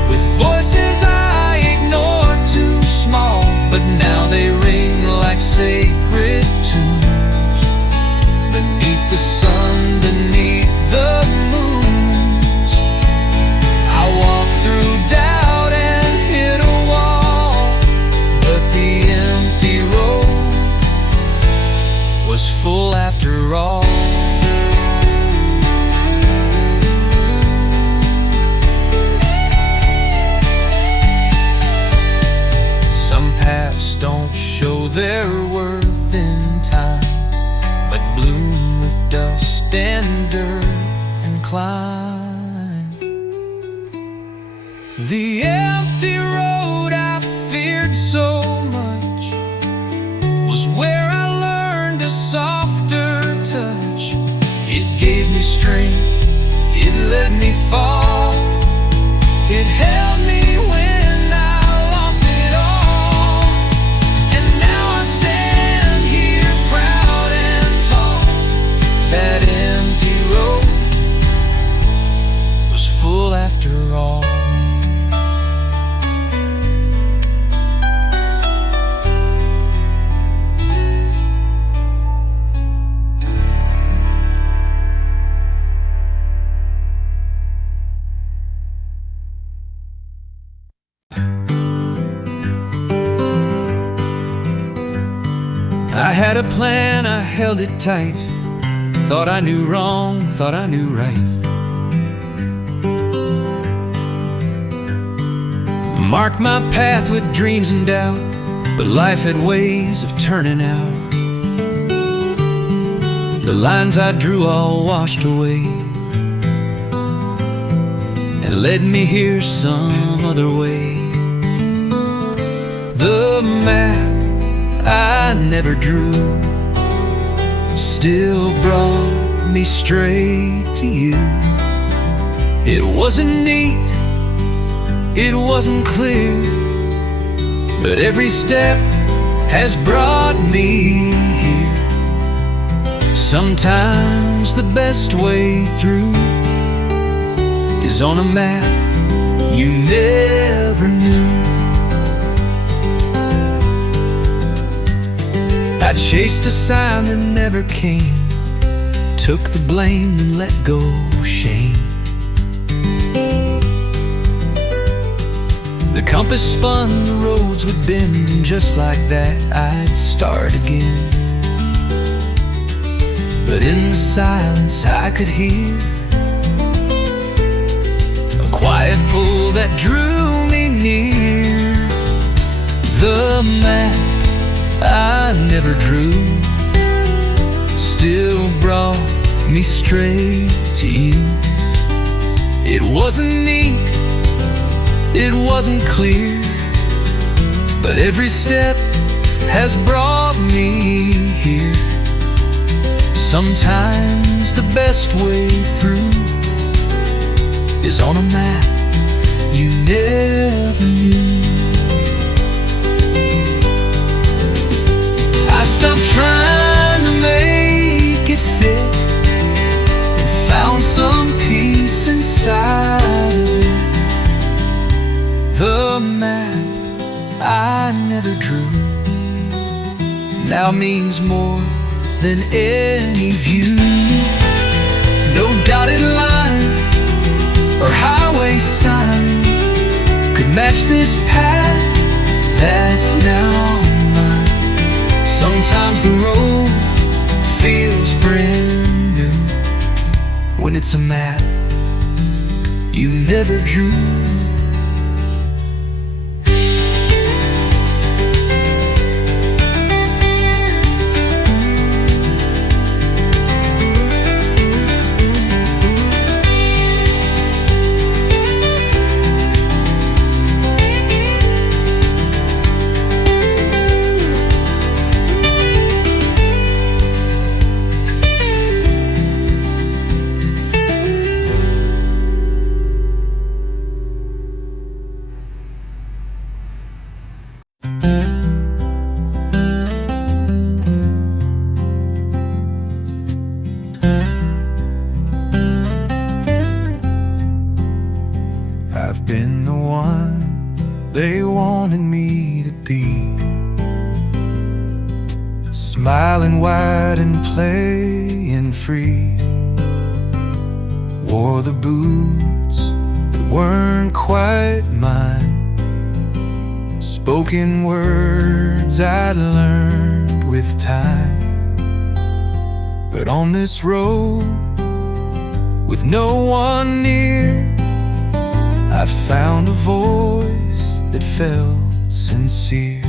with voices I ignored too small, but now they ring like sacred tunes. Beneath the sun, beneath the moons, I walk through doubt and hit a wall, but the empty road was full after all. Don't show their worth in time, but bloom with dust and dirt and climb. The empty road I feared so much was where I learned a softer touch. It gave me strength, it let me fall, it held me when I lost it all. And now I stand here proud and tall. That empty road was full after all. I had a plan, I held it tight. Thought I knew wrong, thought I knew right. Marked my path with dreams and doubt, but life had ways of turning out. The lines I drew all washed away and led me here some other way. The map I never drew still brought me straight to you. It wasn't neat, it wasn't clear, but every step has brought me here. Sometimes the best way through is on a map you never knew. I chased a sign that never came, took the blame and let go shame. The compass spun, the roads would bend, and just like that I'd start again. But in the silence I could hear a quiet pull that drew me near. The map I never drew still brought me straight to you. It wasn't neat, it wasn't clear, but every step has brought me here. Sometimes the best way through is on a map you never knew. I stopped trying to make it fit and found some peace inside of it. The map I never drew now means more than any view. No dotted line or highway sign could match this path that's now mine. Sometimes the road feels brand new when it's a map you never drew. I've been the one they wanted me to be, smiling wide and playing free. Wore the boots that weren't quite mine, spoken words I'd learned with time. But on this road, with no one near, I found a voice that felt sincere.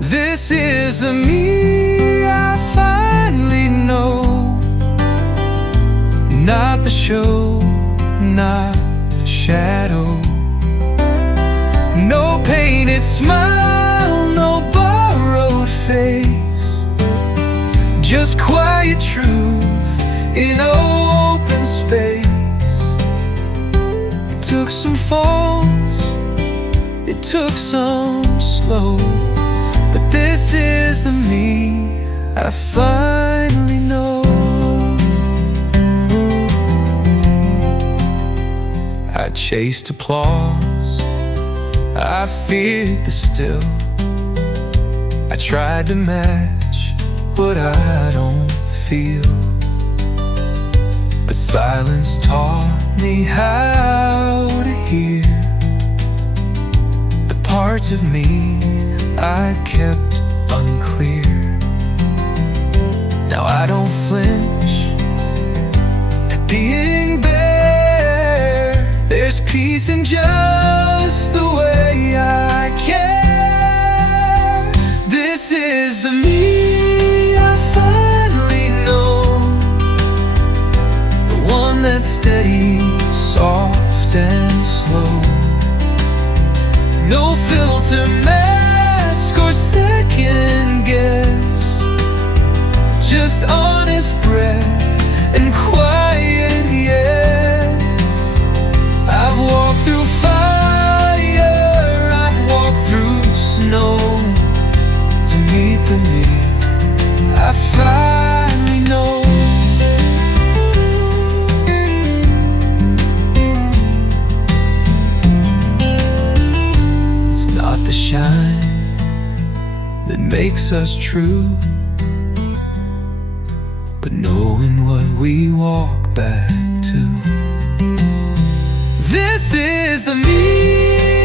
This is the me I finally know, not the show, not the shadow. No painted smile, no borrowed face, just quiet truth in open space. It took some falls, it took some slow, but this is the me I finally know. I chased applause, I feared the still. I tried to match what I don't feel, but silence taught me how to hear the parts of me I kept unclear. Now I don't flinch at being bare. There's peace in just the way I care. This is the me I finally know, the one that's steady, soft and slow. No filter, mask or second guess, just honest breath and quiet yes. I've walked through fire, I've walked through snow to meet the me I finally know. It's not the shine that makes us true, but knowing what we walk back to. This is the me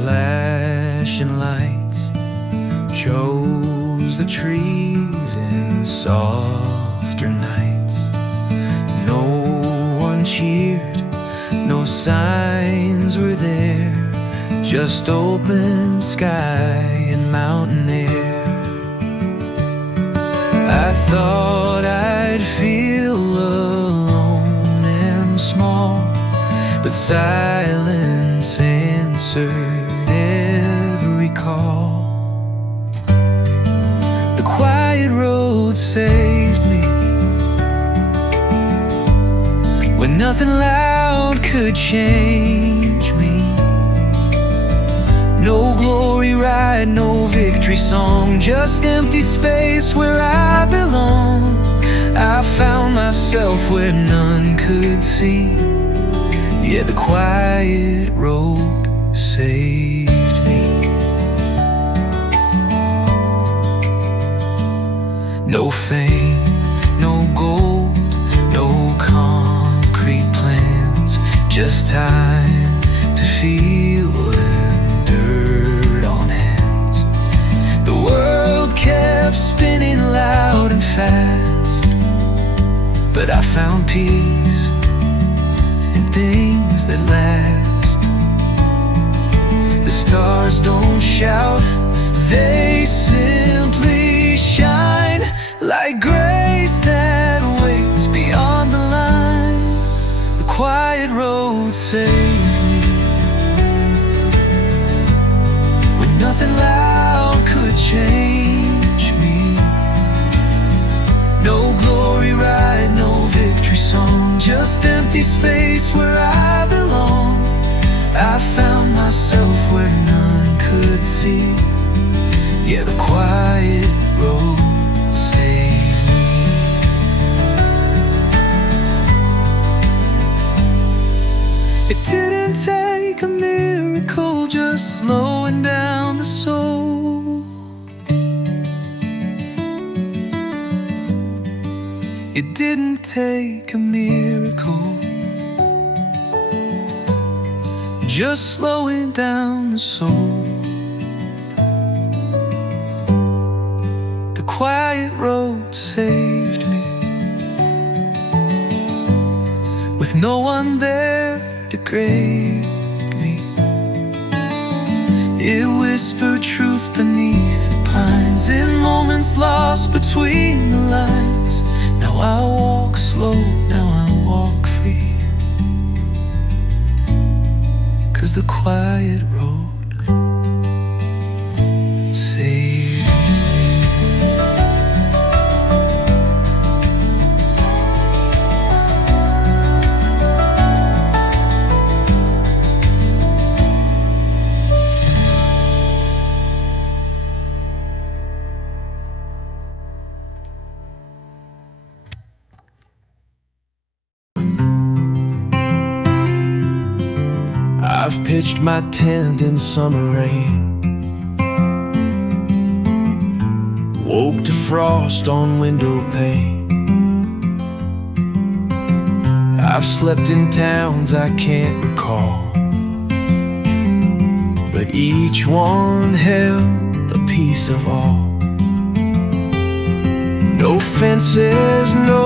flashing lights chose the trees in softer nights. No one cheered, no signs were there, just open sky and mountain air. I thought I'd feel alone and small, but silence answered every call. The quiet road saved me when nothing loud could change me. No glory ride, no victory song, just empty space where I belong. I found myself where none could see. Yeah, the quiet road saved me. No fame, no gold, no concrete plans, just time to feel and dirt on hands. The world kept spinning loud and fast, but I found peace in things that last. The stars don't shout, they simply shine, like grace that waits beyond the line. The quiet road saved me when nothing loud could change me. No glory ride, no victory song, just empty space where I belong. I found myself where none could see. Yeah, the quiet road saved me. It didn't take a miracle, just slowing down the soul. It didn't take a miracle, just slowing down the soul. The quiet road saved me with no one there to grade me. It whispered truth beneath the pines in moments lost between the lines. Now I walk slow, now I walk free, 'cause the quiet road saved me. I've pitched my tent in summer rain, woke to frost on window pane. I've slept in towns I can't recall, but each one held a piece of all. No fences, no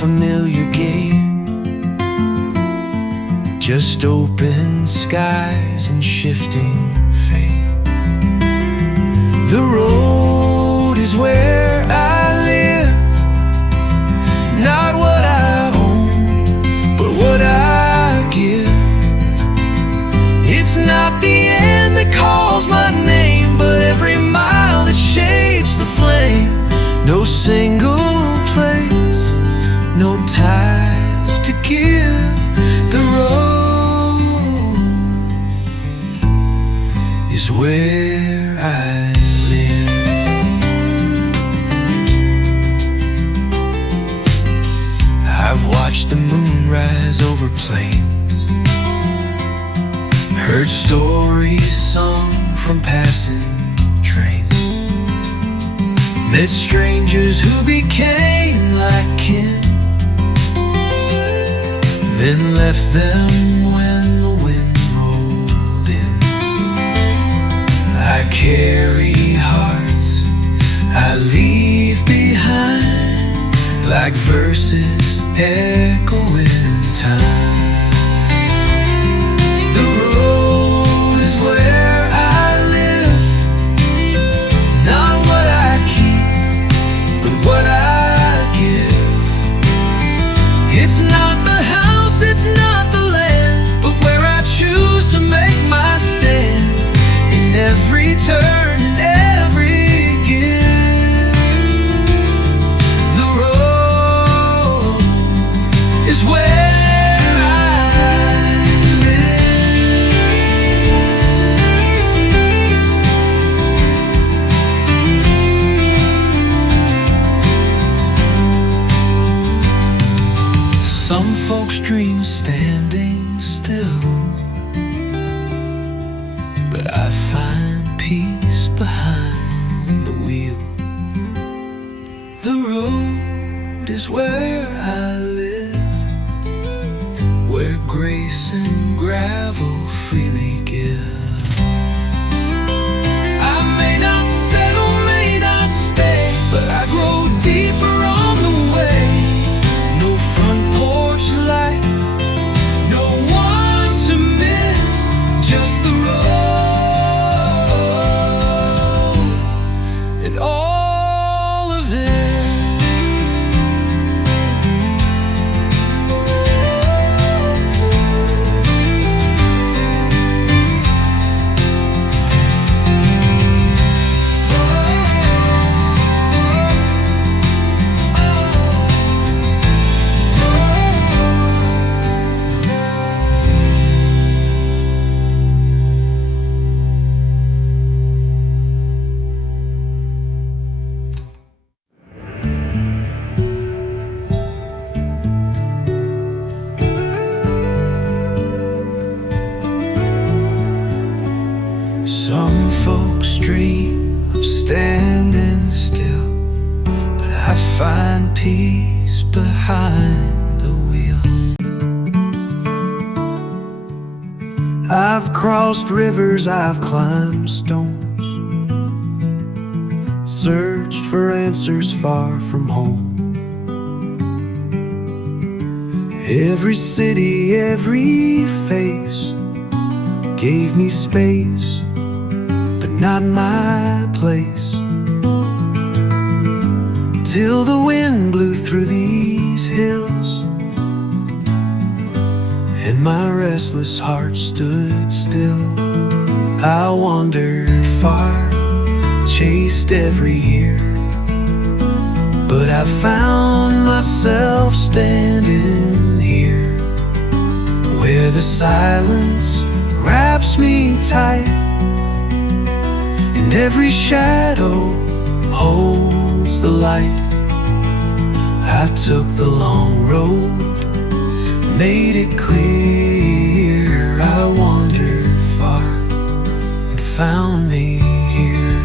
familiar gate, just open skies and shifting fate. The road is where I live, not what I own, but what I give. It's not the end that calls my name, but every mile that shapes the flame. No single place, no ties to give. The road is where I live. I've watched the moon rise over plains, heard stories sung from passing trains, met strangers who became like kin, then left them when the wind rolled in. I find peace behind the wheel. The road is where I live, where grace and gravel freely give. I may not settle, may not stay, but I grow deeper on the way. No front porch light, no one to miss, just the road and all of this. Some folks dream of standing still, but I find peace behind the wheel. I've crossed rivers, I've climbed stones, searched for answers far from home. Every city, every face gave me space, but not my place. Till the wind blew through these hills, and my restless heart stood still. I wandered far, chased every year, but I found myself standing here, where the silence wraps me tight, and every shadow holds the light. I took the long road, made it clear. I wandered far and found me here.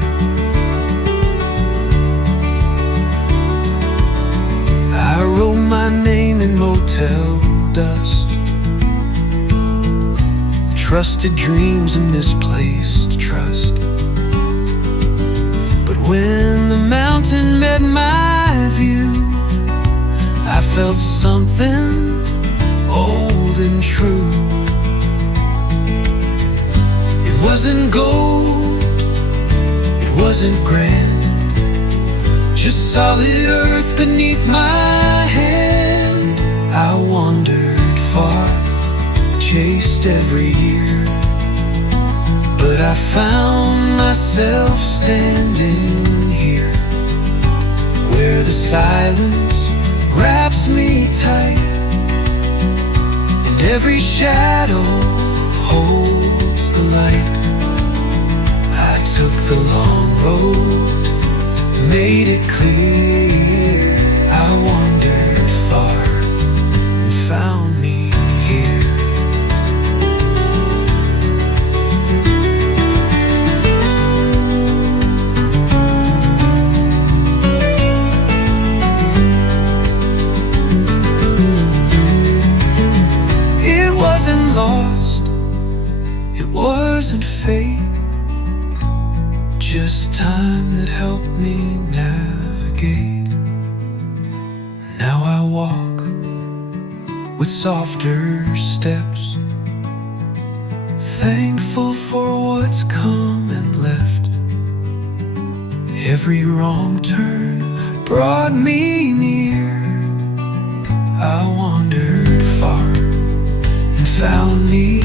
I wrote my name in motel dust, trusted dreams and misplaced trust. But when the mountain met my view, I felt something old and true. It wasn't gold, it wasn't grand, just solid earth beneath my hand. I wandered far, chased every year, but I found myself standing here, where the silence wraps me tight, and every shadow holds the light. I took the long road, made it clear. I wandered far and found me here. Lost, it wasn't fate, just time that helped me navigate. Now I walk with softer steps, thankful for what's come and left. Every wrong turn brought me near. I wandered far, found me